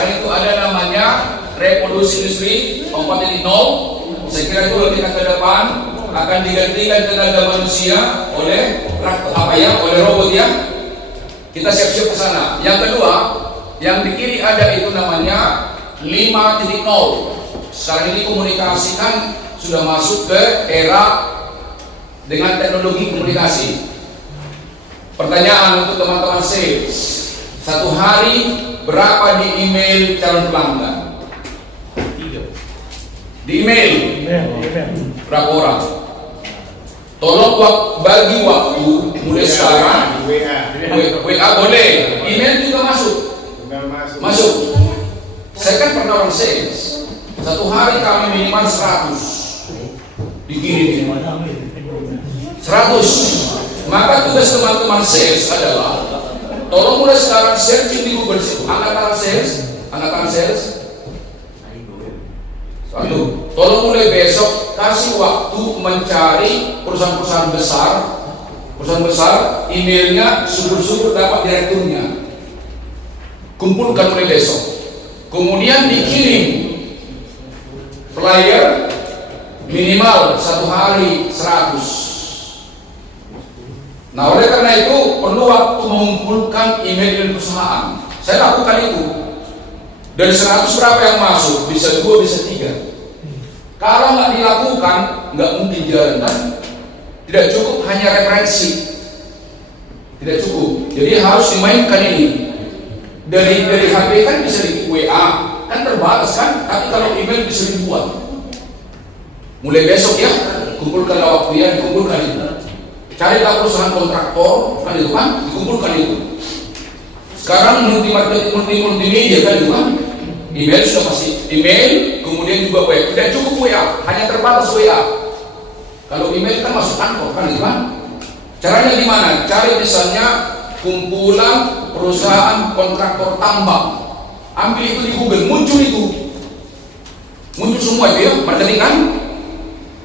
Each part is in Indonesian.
sekarang itu ada namanya revolusi industri 4.0. Saya kira itu kita ke depan akan digantikan tenaga manusia oleh oleh robot ya. Kita siap-siap ke sana. Yang kedua, yang di kiri ada itu namanya 5.0. Sekarang ini komunikasi kan sudah masuk ke era dengan teknologi komunikasi. Pertanyaan untuk teman-teman sales, satu hari berapa di email calon pelanggan? Di email berapa orang? Tolong bagi waktu mulai sekarang. WA boleh, email juga masuk. Saya kan pernah orang sales, satu hari kami minimal 100 dikirim 100. Maka tugas teman-teman sales adalah tolong mulai sekarang searching di Google situ angkatan sales. Satu, tolong mulai besok kasih waktu mencari perusahaan besar, emailnya syukur-syukur dapat direkturnya. Kumpulkan mulai besok. Kemudian dikirim flyer minimal satu hari 100. Nah, oleh karena itu perlu waktu mengumpulkan email perusahaan. Saya lakukan itu. Dari 100 berapa yang masuk? Bisa 2, bisa 3. Kalau nggak dilakukan, nggak mungkin jalan kan? Tidak cukup hanya referensi. Tidak cukup. Jadi harus dimainkan ini. Dari HP kan bisa di WA, kan terbatas kan? Tapi kalau email bisa dibuat. Mulai besok ya, kumpulkan waktu ya, dikumpulkan itu. Carilah perusahaan kontraktor, kan itu kan, dikumpulkan itu. Sekarang multimedia kan itu kan, email sudah pasti, email, kemudian juga web. Tidak cukup WA, hanya terbatas WA. Kalau email kan masuk kantor, kan itu kan. Caranya gimana? Cari misalnya kumpulan perusahaan kontraktor tambang. Ambil itu di Google, muncul semua itu ya, berarti kan.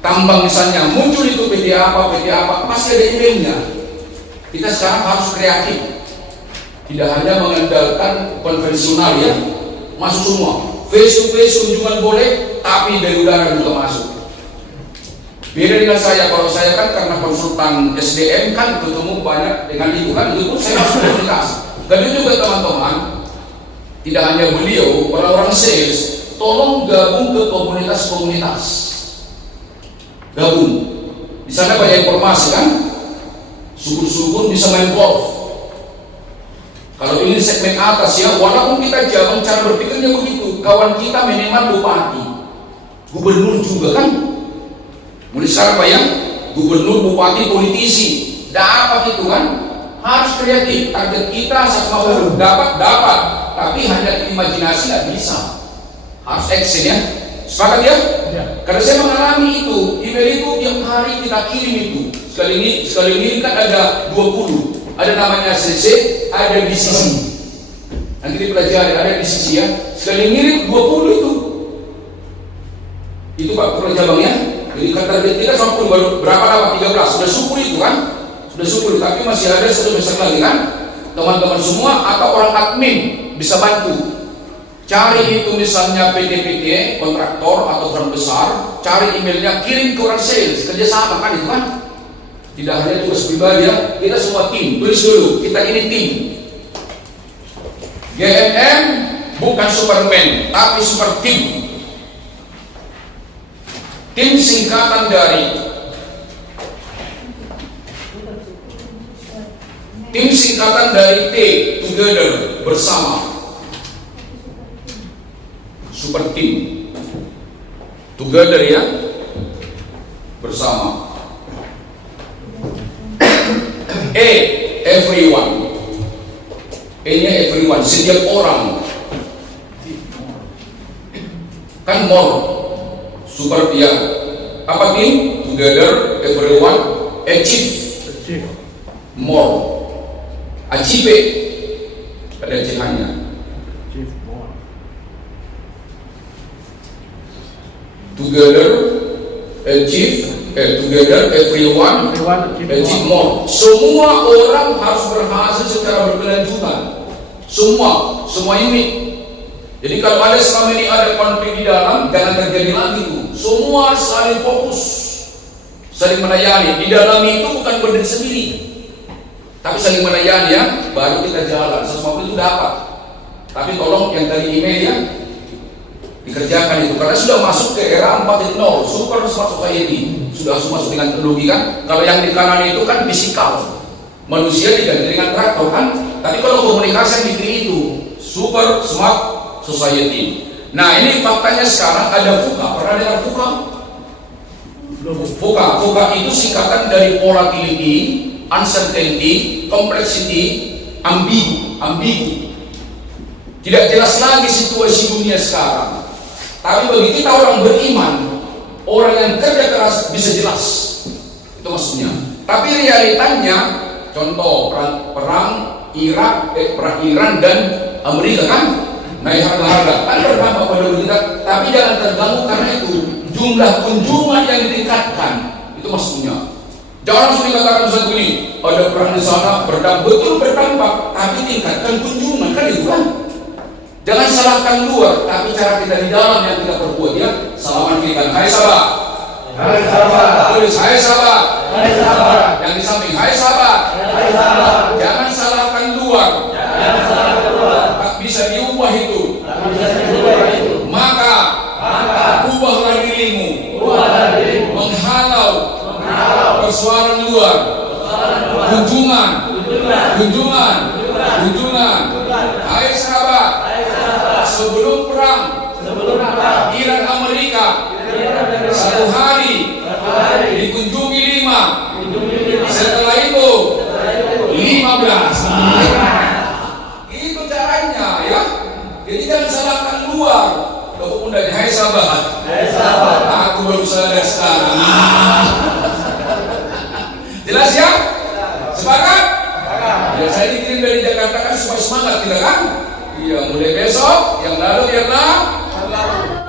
Tambang misalnya, muncul itu PT apa, pasti ada emailnya. Kita sekarang harus kreatif. Tidak hanya mengandalkan konvensional ya, masuk semua. Face to face kunjungan boleh, tapi dari udara juga masuk. Beda dengan saya, kalau saya kan karena konsultan SDM kan ketemu banyak dengan itu kan, itu pun saya harus komunikasi. Dan juga teman-teman, tidak hanya beliau, orang-orang sales, tolong gabung ke komunitas-komunitas. Gabung, di sana banyak informasi kan, syukur-syukur bisa main golf. Kalau ini segmen atas ya, walaupun kita jauh cara berpikirnya begitu, kawan kita minimal bupati, gubernur juga kan, mulai sekarang Pak ya, gubernur, bupati, politisi, dapat itu kan, harus kreatif. Target kita sama dapat, tapi hanya imajinasi nggak bisa, harus action ya. Sepakat ya? Ya? Karena saya mengalami itu, email itu tiap hari kita kirim itu. Sekali ini kan ada 20. Ada namanya CC, ada BCC. Nanti dipelajari, ada BCC ya. Sekali ngirim 20 itu. Itu Pak Kepala Cabangnya. Jadi target kita sampai baru berapa dapat 13. Sudah syukur itu kan? Sudah syukur, tapi masih ada satu besar lagi kan? Teman-teman semua atau orang admin bisa bantu. Cari itu misalnya PT kontraktor atau firm besar, cari emailnya, kirim ke orang sales, kerjasama kan itu kan. Tidak hanya tugas pribadi ya, kita semua tim. Tulis dulu, kita ini tim. GMM bukan Superman, tapi super tim. Tim singkatan dari T, together, bersama. Super team, together ya, bersama. Everyone. E-nya everyone, setiap orang. Kan more, super ya. Apa tim? Together, everyone, achieve, more. Achieve, ada C-nya. Together, achieve, together, everyone, achieve more. Semua orang harus berhasil secara berkelanjutan. Semua unit. Jadi kalau ada selama ini ada konflik di dalam, jangan terjadi lagi tuh. Semua saling fokus, saling melayani. Di dalam itu bukan berdiri sendiri, tapi saling melayani ya, baru kita jalan. Sesuatu itu dapat. Tapi tolong yang tadi email ya, dikerjakan itu, karena sudah masuk ke era 4.0, super smart society, sudah masuk dengan teknologi kan. Kalau yang di kanan itu kan fisikal, manusia diganti dengan traktor kan. Tapi kalau komunikasi yang dipilih itu super smart society. Nah ini faktanya sekarang ada VUCA. Pernah dengar VUCA? VUCA itu singkatan dari volatility, uncertainty, complexity, ambigu. Tidak jelas lagi situasi dunia sekarang. Tapi bagi kita orang beriman, orang yang kerja keras bisa jelas. Itu maksudnya. Tapi realitanya, contoh perang Iran dan Amerika kan naik harga-harga, kan berdampak pada kita. Tapi jangan terganggu karena itu jumlah kunjungan yang ditingkatkan. Itu maksudnya. Jangan langsung dikatakan satu ini, ada perang di sana betul berdampak, tapi tingkatkan kunjungan kan itu kan. Jangan salahkan luar, tapi cara kita di dalam yang kita perbuat ya. Salaman kita, hai sahabat. Hai sahabat. Tulis hai sahabat. Hai sahabat. Yang di samping hai sahabat. Hai sahabat. Jangan salahkan luar. Jangan salahkan luar. Tak bisa diubah itu. Tak bisa diubah itu. Maka ubahlah dirimu. Ubahlah dirimu. Menghalau persoalan luar. Kunjungan. Hai sahabat. Sebelum perang Iran Amerika, satu hari dikunjungi 5, setelah itu 15. Itu caranya ya. Jadi jangan salahkan luar. Kalau undang hai sahabat, aku baru sadar sekarang. Jelas ya? Sepakat? Ya, saya dikirim dari Jakarta kan supaya semangat kita kan. Iya, mulai besok yang lalu biarlah